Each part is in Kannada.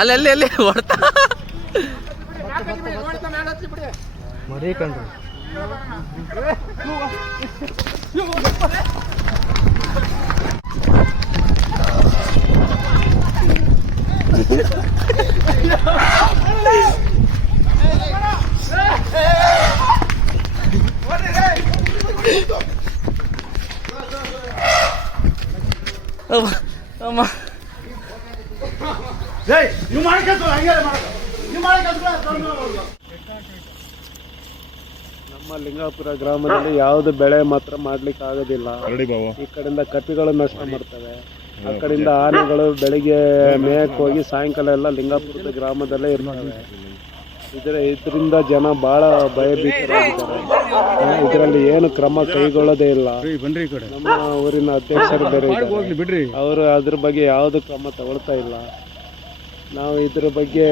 ಅಲ್ಲಿ ಹೊಡ್ತಾ ಮರಿ ಕಣ್ರಿ. ಅಮ್ಮ ನಮ್ಮ ಲಿಂಗಾಪುರ ಗ್ರಾಮದಲ್ಲಿ ಯಾವ್ದು ಬೆಳೆ ಮಾತ್ರ ಮಾಡ್ಲಿಕ್ಕೆ ಆಗೋದಿಲ್ಲ. ಈ ಕಡೆಯಿಂದ ಕಪಿಗಳು ನಷ್ಟ ಮಾಡ್ತವೆ, ಆ ಕಡೆಯಿಂದ ಆನೆಗಳು ಬೆಳಿಗ್ಗೆ ಮೇಯಕ್ಕೆ ಹೋಗಿ ಸಾಯಂಕಾಲ ಎಲ್ಲ ಲಿಂಗಾಪುರದ ಗ್ರಾಮದಲ್ಲೇ ಇರ್ತವೆ. ಇದರಿಂದ ಜನ ಬಹಳ ಭಯಭೀತರಾಗಿದ್ದಾರೆ. ಇದರಲ್ಲಿ ಏನು ಕ್ರಮ ಕೈಗೊಳ್ಳೋದೇ ಇಲ್ಲ. ನಮ್ಮ ಊರಿನ ಅಧ್ಯಕ್ಷರು ಬೇರೆ ಇದ್ದಾರೆ, ಅವರು ಅದ್ರ ಬಗ್ಗೆ ಯಾವುದು ಕ್ರಮ ತಗೊಳ್ತಾ ಇಲ್ಲ. ನಾವು ಇದ್ರ ಬಗ್ಗೆ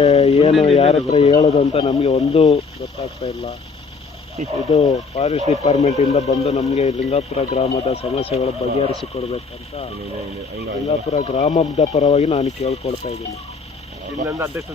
ಏನು ಯಾರ ಹತ್ರ ಹೇಳೋದು ಅಂತ ನಮಗೆ ಒಂದು ಗೊತ್ತಾಗ್ತಾ ಇಲ್ಲ. ಇದು ಫಾರೆಸ್ಟ್ ಡಿಪಾರ್ಟ್ಮೆಂಟ್ ಇಂದ ಬಂದು ನಮಗೆ ಲಿಂಗಾಪುರ ಗ್ರಾಮದ ಸಮಸ್ಯೆಗಳು ಬಗೆಹರಿಸಿಕೊಡ್ಬೇಕಂತ ಲಿಂಗಾಪುರ ಗ್ರಾಮದ ಪರವಾಗಿ ನಾನು ಕೇಳ್ಕೊಳ್ತಾ ಇದ್ದೀನಿ. ಅಧ್ಯಕ್ಷ